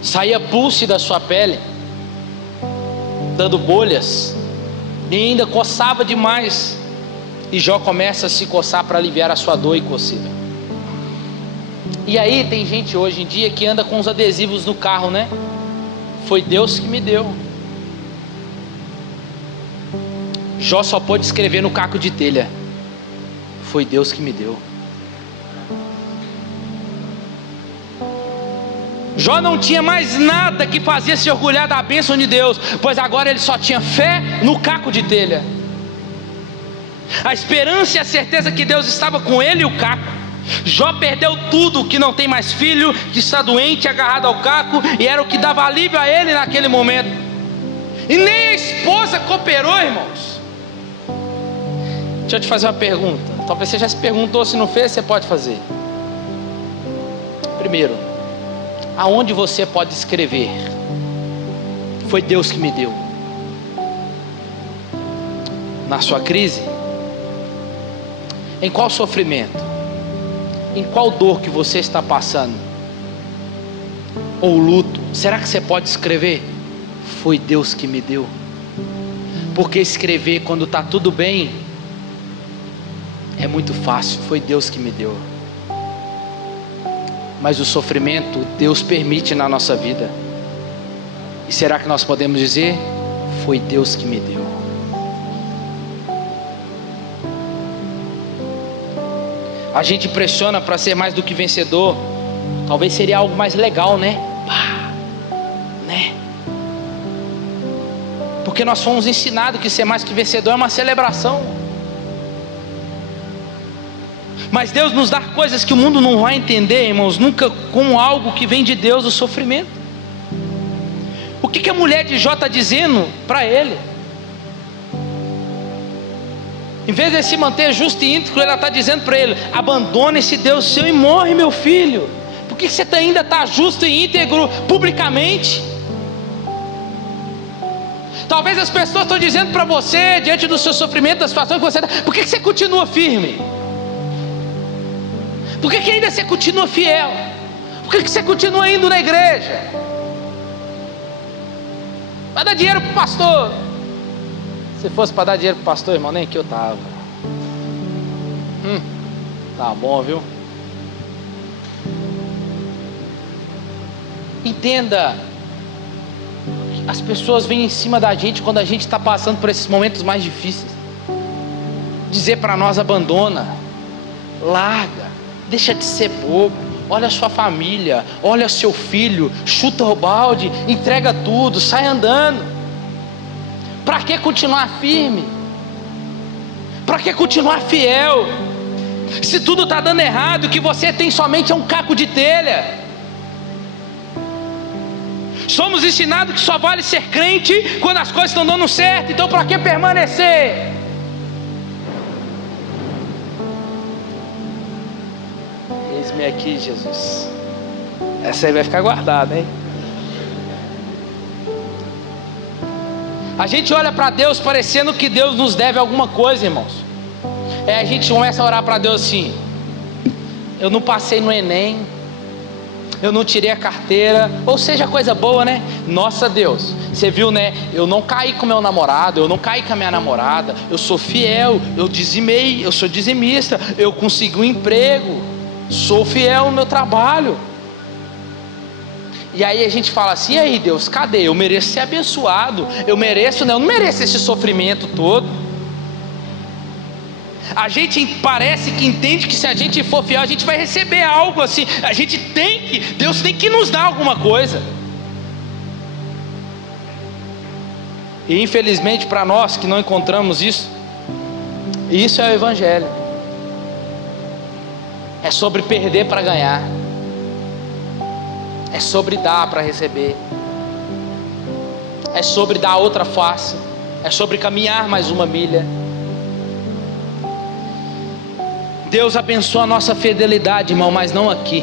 Saía pulse da sua pele, dando bolhas, e ainda coçava demais. E Jó começa a se coçar para aliviar a sua dor e coceira. E aí tem gente hoje em dia que anda com os adesivos no carro, né? Foi Deus que me deu. Jó só pôde escrever no caco de telha: foi Deus que me deu. Jó não tinha mais nada que fazia se orgulhar da bênção de Deus, pois agora ele só tinha fé no caco de telha. A esperança e a certeza que Deus estava com ele e o caco. Jó perdeu tudo, que não tem mais filho, que está doente, agarrado ao caco, e era o que dava alívio a ele naquele momento. E nem a esposa cooperou, irmãos. Deixa eu te fazer uma pergunta. Talvez você já se perguntou, se não fez, você pode fazer. Primeiro, aonde você pode escrever: foi Deus que me deu? Na sua crise? Em qual sofrimento? Em qual dor que você está passando? ou luto, será que você pode escrever? Foi Deus que me deu. Porque escrever quando está tudo bem é muito fácil, foi Deus que me deu. Mas o sofrimento Deus permite na nossa vida. E será que nós podemos dizer? Foi Deus que me deu. A gente pressiona para ser mais do que vencedor. Talvez seria algo mais legal, né? Né? Porque nós fomos ensinados que ser mais que vencedor é uma celebração. Mas Deus nos dá coisas que o mundo não vai entender, irmãos, nunca como algo que vem de Deus, o sofrimento. O que a mulher de Jó está dizendo para ele? Em vez de se manter justo e íntegro, ela está dizendo para ele: abandona esse Deus seu e morre, meu filho. Por que você ainda está justo e íntegro publicamente? Talvez as pessoas estão dizendo para você, diante do seu sofrimento, da situação que você está, por que você continua firme? Por que ainda você continua fiel? Por que você continua indo na igreja? Vai dar dinheiro para o pastor. Se fosse para dar dinheiro para o pastor, irmão, nem aqui eu estava. Tá bom, viu? Entenda, as pessoas vêm em cima da gente quando a gente está passando por esses momentos mais difíceis. Dizer para nós: abandona, larga, deixa de ser bobo, olha a sua família, olha seu filho, chuta o balde, entrega tudo, sai andando. Para que continuar firme? Para que continuar fiel? Se tudo está dando errado, o que você tem somente é um caco de telha. Somos ensinados que só vale ser crente quando as coisas estão dando certo. Então para que permanecer? Eis-me aqui, Jesus. Essa aí vai ficar guardada, hein? A gente olha para Deus parecendo que Deus nos deve alguma coisa, irmãos. A gente começa a orar para Deus assim: eu não passei no Enem, eu não tirei a carteira, ou seja, coisa boa, né? Nossa, Deus, você viu, né? Eu não caí com meu namorado, eu não caí com a minha namorada, eu sou fiel, eu dizimei, eu sou dizimista, eu consegui um emprego, sou fiel no meu trabalho. E aí a gente fala assim: e aí, Deus, cadê? Eu mereço ser abençoado, eu não mereço esse sofrimento todo. A gente parece que entende que se a gente for fiel, a gente vai receber algo assim. A gente Deus tem que nos dar alguma coisa. E infelizmente para nós que não encontramos isso é o Evangelho. É sobre perder para ganhar. É sobre dar para receber. É sobre dar outra face. É sobre caminhar mais uma milha. Deus abençoa a nossa fidelidade, irmão, mas não aqui.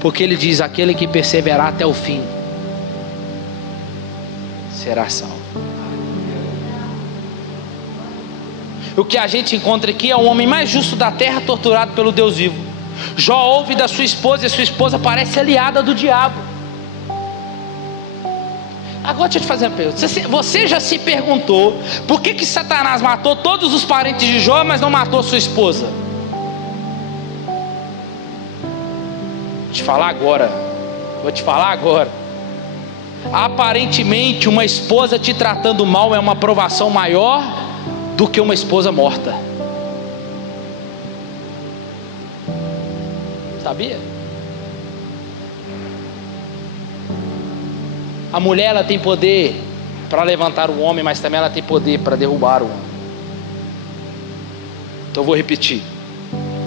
Porque Ele diz: aquele que perseverar até o fim será salvo. O que a gente encontra aqui é o homem mais justo da terra, torturado pelo Deus vivo. Jó ouve da sua esposa, e sua esposa parece aliada do diabo. Agora deixa eu te fazer uma pergunta: você já se perguntou por que Satanás matou todos os parentes de Jó, mas não matou sua esposa? Vou te falar agora. Aparentemente uma esposa te tratando mal é uma provação maior do que uma esposa morta. Sabia? A mulher, ela tem poder para levantar o homem, mas também ela tem poder para derrubar o homem. Então eu vou repetir: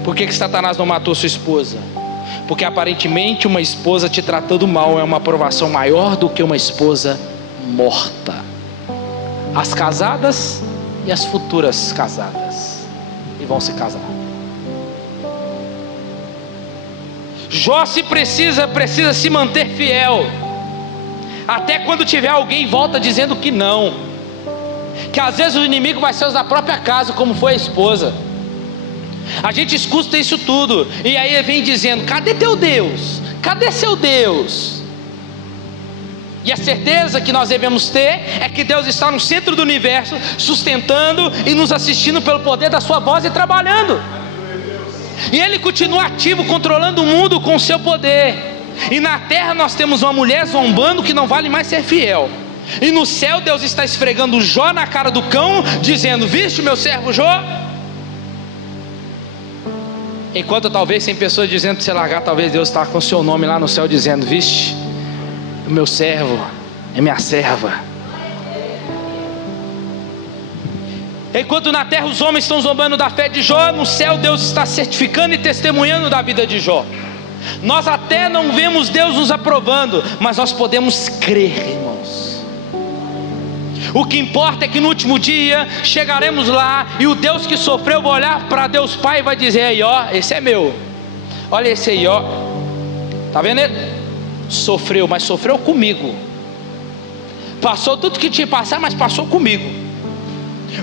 por que Satanás não matou sua esposa? Porque aparentemente uma esposa te tratando mal é uma provação maior do que uma esposa morta. As casadas e as futuras casadas, e vão se casar. Jó precisa se manter fiel, até quando tiver alguém em volta dizendo que não, que às vezes o inimigo vai ser os da própria casa, como foi a esposa. A gente escuta isso tudo, e aí ele vem dizendo: cadê teu Deus? Cadê seu Deus? E a certeza que nós devemos ter é que Deus está no centro do universo, sustentando e nos assistindo pelo poder da sua voz e trabalhando. E Ele continua ativo, controlando o mundo com o seu poder. E na terra nós temos uma mulher zombando que não vale mais ser fiel. E no céu Deus está esfregando Jó na cara do cão, dizendo: viste meu servo Jó? Enquanto talvez tem pessoas dizendo que se largar, talvez Deus está com o seu nome lá no céu dizendo: viste, o meu servo é minha serva. Enquanto na terra os homens estão zombando da fé de Jó, no céu Deus está certificando e testemunhando da vida de Jó. Nós até não vemos Deus nos aprovando, mas nós podemos crer, irmãos. O que importa é que no último dia chegaremos lá e o Deus que sofreu vai olhar para Deus Pai e vai dizer: aí ó, esse é meu. Olha esse aí ó, tá vendo ele? Sofreu, mas sofreu comigo. Passou tudo que tinha que passar, mas passou comigo.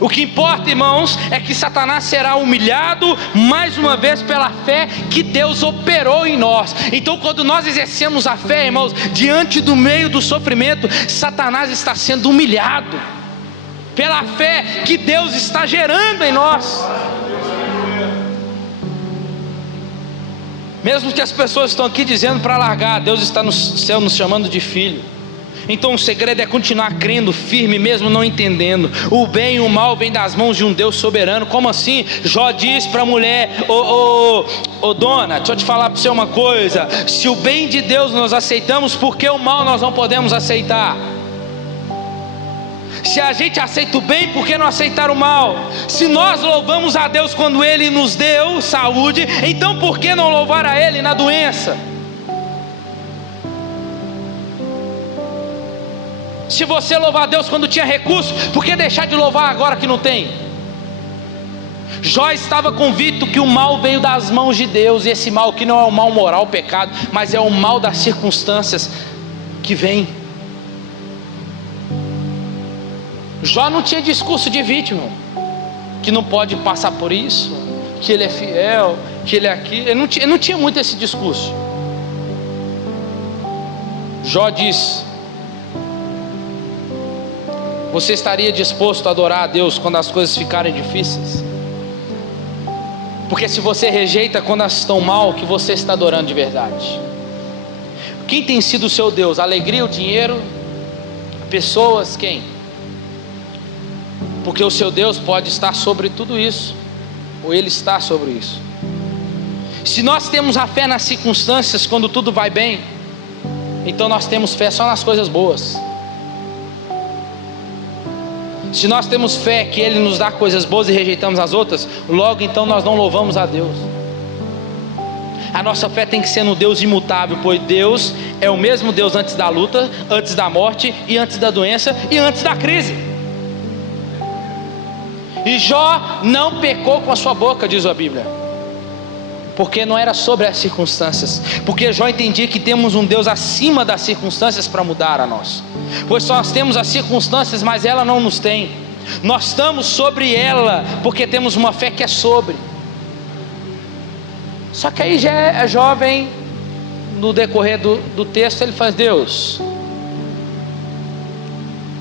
O que importa, irmãos, é que Satanás será humilhado mais uma vez pela fé que Deus operou em nós. Então quando nós exercemos a fé, irmãos, diante do meio do sofrimento, Satanás está sendo humilhado pela fé que Deus está gerando em nós. Mesmo que as pessoas estão aqui dizendo para largar, Deus está no céu nos chamando de filho. Então o segredo é continuar crendo firme, mesmo não entendendo. O bem e o mal vem das mãos de um Deus soberano. Como assim? Jó diz para a mulher: ô dona, deixa eu te falar para você uma coisa. Se o bem de Deus nós aceitamos, por que o mal nós não podemos aceitar? Se a gente aceita o bem, por que não aceitar o mal? Se nós louvamos a Deus quando Ele nos deu saúde, então por que não louvar a Ele na doença? Se você louvar a Deus quando tinha recurso, por que deixar de louvar agora que não tem? Jó estava convicto que o mal veio das mãos de Deus. E esse mal que não é o mal moral, o pecado, mas é o mal das circunstâncias que vem. Jó não tinha discurso de vítima, que não pode passar por isso, que ele é fiel, que ele é aqui. Ele não tinha muito esse discurso. Jó diz: você estaria disposto a adorar a Deus quando as coisas ficarem difíceis? Porque se você rejeita quando elas estão mal, que você está adorando de verdade? Quem tem sido o seu Deus? A alegria, o dinheiro, pessoas, quem? Porque o seu Deus pode estar sobre tudo isso, ou Ele está sobre isso. Se nós temos a fé nas circunstâncias quando tudo vai bem, então nós temos fé só nas coisas boas. Se nós temos fé que Ele nos dá coisas boas e rejeitamos as outras, logo então nós não louvamos a Deus. A nossa fé tem que ser no Deus imutável, pois Deus é o mesmo Deus antes da luta, antes da morte e antes da doença e antes da crise. E Jó não pecou com a sua boca, diz a Bíblia, porque não era sobre as circunstâncias, porque Jó entendia que temos um Deus acima das circunstâncias para mudar a nós. Pois nós temos as circunstâncias, mas ela não nos tem. Nós estamos sobre ela, porque temos uma fé que é sobre. Só que aí já é jovem, no decorrer do texto ele faz: Deus,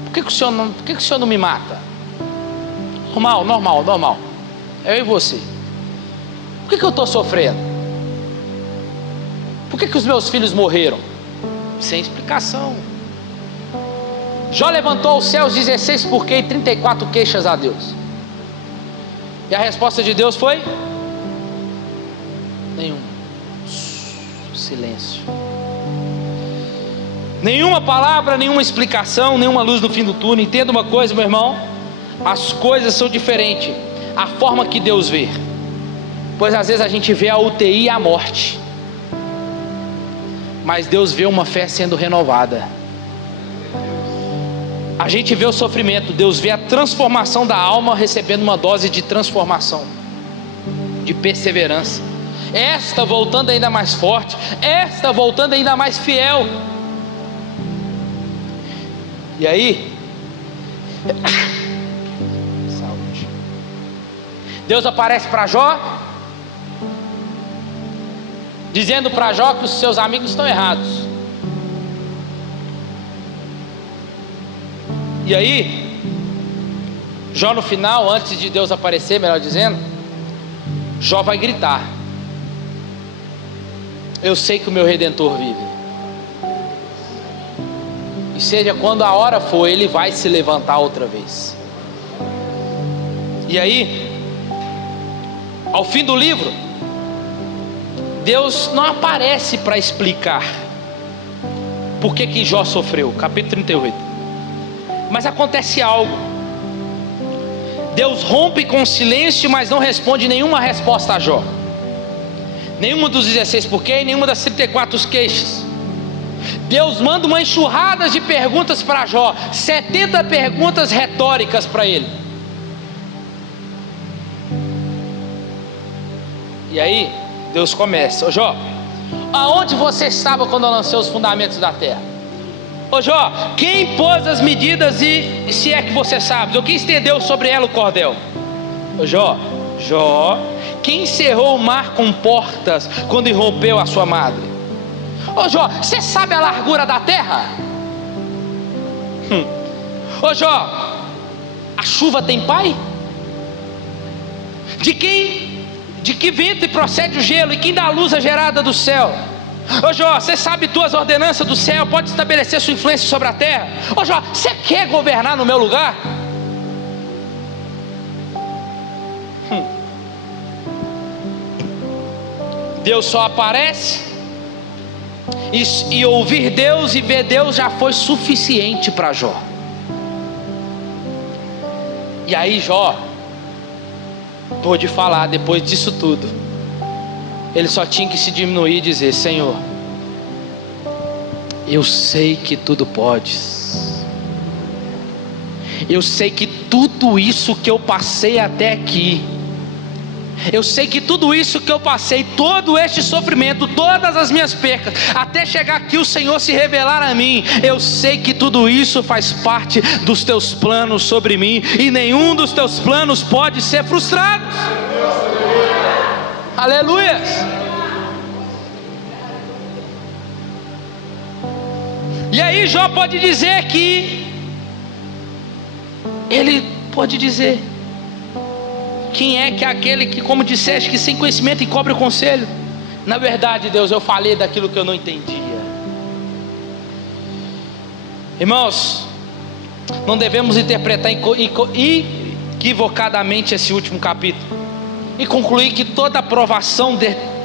por que o Senhor não me mata? Normal, eu e você. Por que eu estou sofrendo? Por que os meus filhos morreram? Sem explicação. Jó levantou aos céus 16 porquê e 34 queixas a Deus. E a resposta de Deus foi: nenhuma. Silêncio. Nenhuma palavra, nenhuma explicação, nenhuma luz no fim do túnel. Entenda uma coisa, meu irmão: as coisas são diferentes, a forma que Deus vê. Pois às vezes a gente vê a UTI e a morte, mas Deus vê uma fé sendo renovada. A gente vê o sofrimento, Deus vê a transformação da alma recebendo uma dose de transformação, de perseverança. Esta voltando ainda mais forte, esta voltando ainda mais fiel. E aí, saúde. Deus aparece para Jó dizendo para Jó que os seus amigos estão errados. E aí, Jó no final, antes de Deus aparecer, melhor dizendo, Jó vai gritar: eu sei que o meu Redentor vive. E seja quando a hora for, ele vai se levantar outra vez. E aí, ao fim do livro, Deus não aparece para explicar por que Jó sofreu, capítulo 38. Mas acontece algo. Deus rompe com o silêncio, mas não responde nenhuma resposta a Jó. Nenhuma dos 16 porquê, nenhuma das 34 queixas. Deus manda uma enxurrada de perguntas para Jó, 70 perguntas retóricas para ele. E aí, Deus começa: ô Jó, aonde você estava quando eu lancei os fundamentos da terra? Ô Jó, quem pôs as medidas e se é que você sabe? Ou quem estendeu sobre ela o cordel? Ô Jó, quem encerrou o mar com portas quando irrompeu a sua madre? Ô Jó, você sabe a largura da terra? Ô Jó, a chuva tem pai? De que ventre procede o gelo? E quem dá a luz à gerada do céu? Ô Jó, você sabe tuas ordenanças do céu? Pode estabelecer sua influência sobre a terra? Ô Jó, você quer governar no meu lugar? Deus só aparece e ouvir Deus e ver Deus já foi suficiente para Jó. E aí Jó pôde falar depois disso tudo. Ele só tinha que se diminuir e dizer: Senhor, eu sei que tudo podes. Eu sei que tudo isso que eu passei até aqui, eu sei que tudo isso que eu passei, todo este sofrimento, todas as minhas percas, até chegar aqui o Senhor se revelar a mim, eu sei que tudo isso faz parte dos teus planos sobre mim, e nenhum dos teus planos pode ser frustrado. Aleluia. E aí Jó pode dizer que ele pode dizer: quem é que é aquele que, como disseste, que sem conhecimento encobre o conselho? Na verdade, Deus, eu falei daquilo que eu não entendia. Irmãos, não devemos interpretar equivocadamente esse último capítulo e concluir que toda aprovação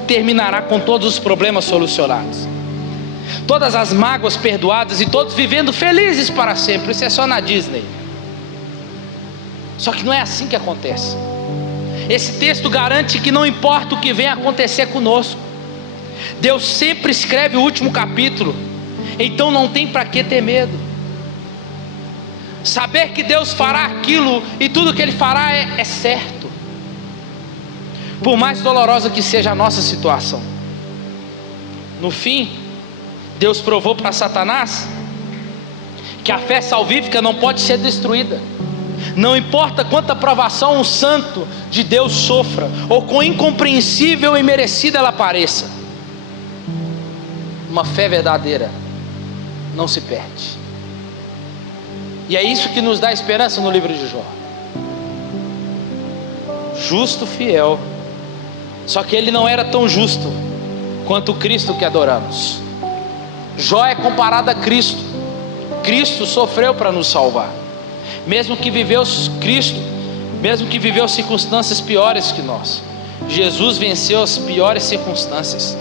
terminará com todos os problemas solucionados, todas as mágoas perdoadas e todos vivendo felizes para sempre. Isso é só na Disney. Só que não é assim que acontece. Esse texto garante que não importa o que venha acontecer conosco, Deus sempre escreve o último capítulo, então não tem para que ter medo. Saber que Deus fará aquilo e tudo que Ele fará é certo, por mais dolorosa que seja a nossa situação. No fim, Deus provou para Satanás que a fé salvífica não pode ser destruída. Não importa quanta provação um santo de Deus sofra, ou quão incompreensível e merecida ela pareça, uma fé verdadeira não se perde. E é isso que nos dá esperança no livro de Jó. Justo, fiel. Só que ele não era tão justo quanto o Cristo que adoramos. Jó é comparado a Cristo. Cristo sofreu para nos salvar. Mesmo que viveu circunstâncias piores que nós, Jesus venceu as piores circunstâncias.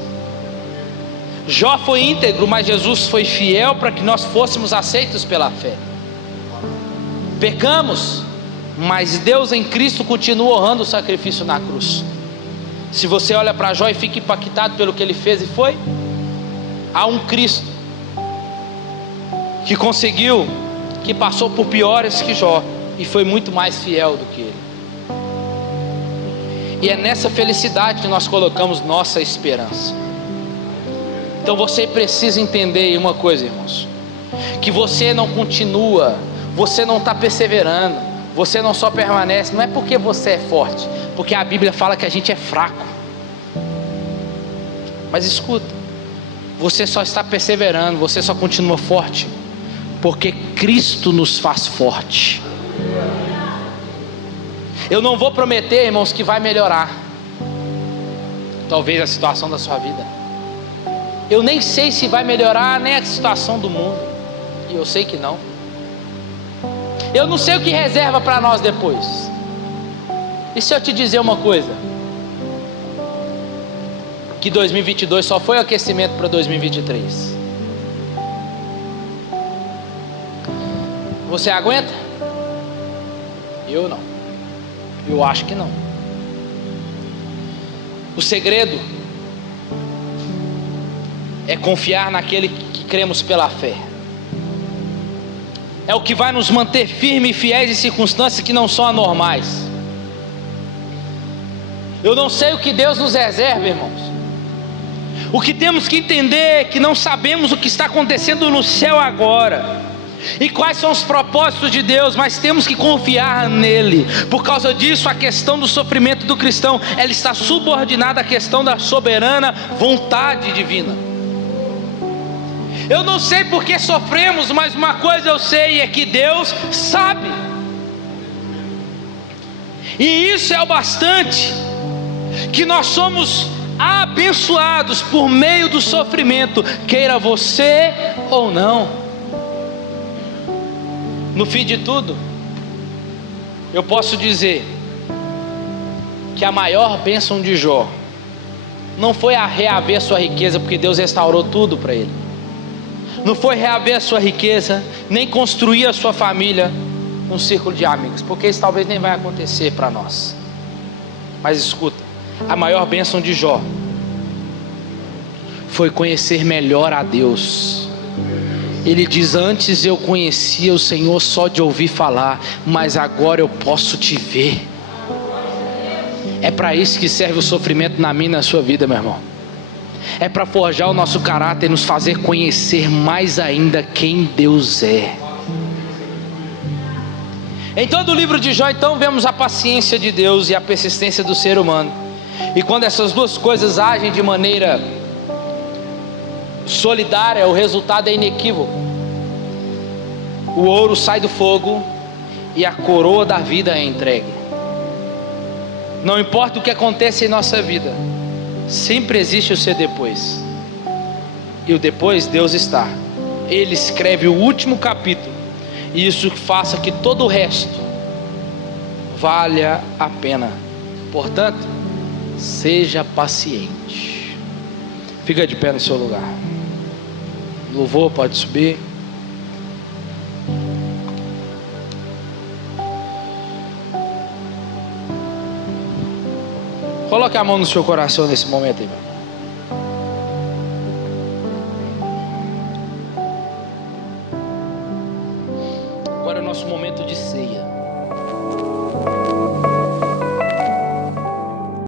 Jó foi íntegro, mas Jesus foi fiel para que nós fôssemos aceitos pela fé. Pecamos, mas Deus em Cristo continua honrando o sacrifício na cruz. Se você olha para Jó e fica impactado pelo que ele fez e foi, há um Cristo que conseguiu, que passou por piores que Jó e foi muito mais fiel do que ele. E é nessa felicidade que nós colocamos nossa esperança. Então você precisa entender uma coisa, irmãos, que você não continua, você não está perseverando, você não só permanece, não é porque você é forte, porque a Bíblia fala que a gente é fraco. Mas escuta, você só está perseverando, você só continua forte, porque Cristo nos faz forte. Eu não vou prometer, irmãos, que vai melhorar talvez a situação da sua vida. Eu nem sei se vai melhorar nem a situação do mundo, e eu sei que não. Eu não sei o que reserva para nós depois. E se eu te dizer uma coisa, que 2022 só foi o aquecimento para 2023. Você aguenta? Eu não. Eu acho que não. O segredo é confiar naquele que cremos pela fé. É o que vai nos manter firmes e fiéis em circunstâncias que não são anormais. Eu não sei o que Deus nos reserva, irmãos. O que temos que entender é que não sabemos o que está acontecendo no céu agora e quais são os propósitos de Deus, mas temos que confiar nele. Por causa disso, a questão do sofrimento do cristão, ela está subordinada à questão da soberana vontade divina. Eu não sei por que sofremos, mas uma coisa eu sei, é que Deus sabe, e isso é o bastante, que nós somos abençoados por meio do sofrimento, queira você ou não. No fim de tudo, eu posso dizer que a maior bênção de Jó não foi a reaver sua riqueza, porque Deus restaurou tudo para ele. Não foi reaver a sua riqueza, nem construir a sua família num círculo de amigos, porque isso talvez nem vai acontecer para nós. Mas escuta, a maior bênção de Jó foi conhecer melhor a Deus. Ele diz: antes eu conhecia o Senhor só de ouvir falar, mas agora eu posso te ver. É para isso que serve o sofrimento na minha e na sua vida, meu irmão. É para forjar o nosso caráter e nos fazer conhecer mais ainda quem Deus é. Em todo o livro de Jó, então, vemos a paciência de Deus e a persistência do ser humano. E quando essas duas coisas agem de maneira solidária, o resultado é inequívoco. O ouro sai do fogo e a coroa da vida é entregue. Não importa o que aconteça em nossa vida, sempre existe o seu depois. E o depois, Deus está. Ele escreve o último capítulo, e isso faça que todo o resto valha a pena. Portanto, seja paciente. Fica de pé no seu lugar. Louvor pode subir. Coloque a mão no seu coração nesse momento aí, meu. Agora é o nosso momento de ceia.